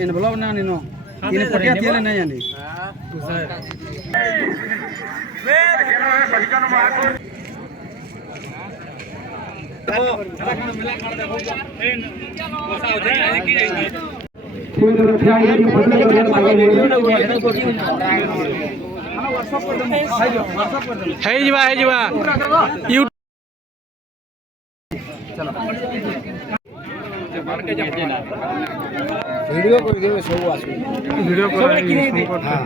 envelope ना निनो इने पटिया तिले नहीं आनी है जीवा यू वीडियो कर दियो सब आसु वीडियो कर हां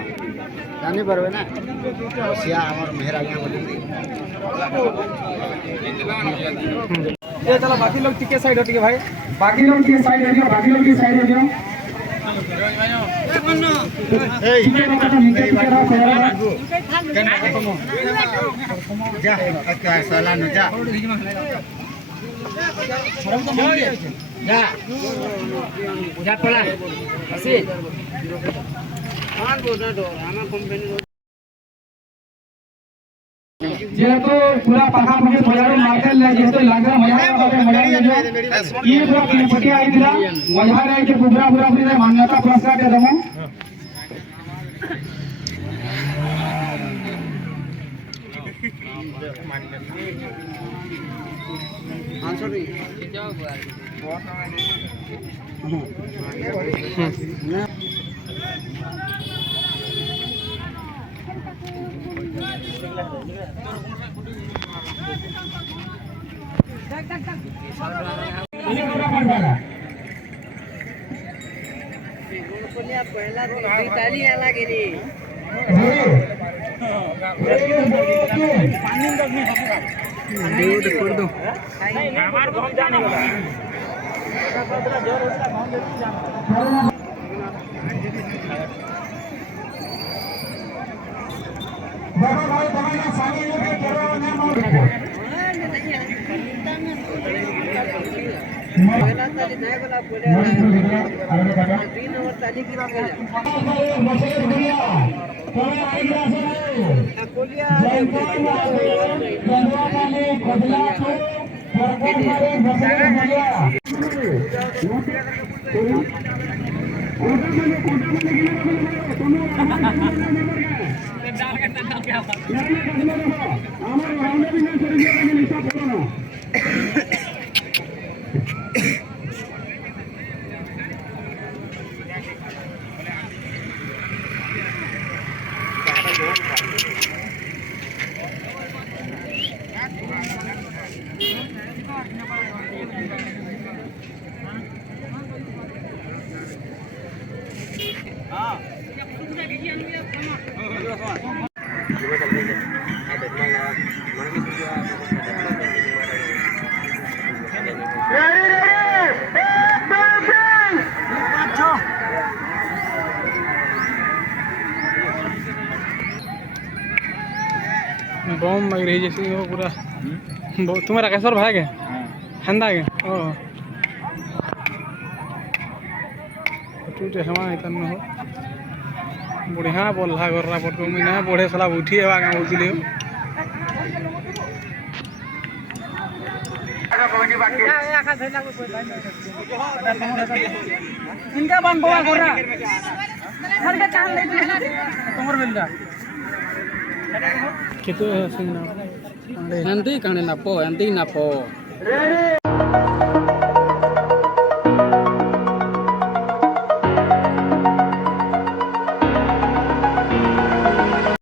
जाने परबे ना सिया हमर मेहरा गया बोली ये चलो बाकी लोग टिके साइड हटिए भाई बाकी लोग के साइड हटिए बाकी लोग की साइड हटिए ए जा अच्छा साला न जा जा जा पड़ा ऐसे मान बोलना दो हमें कंपनी जेहेतु पूरा पाखा पके बजारो मार्केट ले जेहेतु लागा मजा ये पूरा पटी आई दिला मजा रे के पूरा पूरी मान्यता पुरस्कार दे दमो आंसर नहीं पहला ताली लगे रे कर दो हमार हम जाने बाबा भाई तुम्हारा सानी लेके केरो ने मोड़ पहला ताली नहीं बोला बोले 3 नंबर ताली की बात है कोलिया बम लग रही जैसे हो पूरा तुम्हारा कैसर भाई के हंदा के ओ टूटे हवा इतन हो बढ़िया बोलला गररा पट को मिना बढ़े साला उठी हेवा का बोलतिले इनका बम बोआ गोरा घर के काम ले तमर बेलदा केतो है सिंगना एंती काने नापो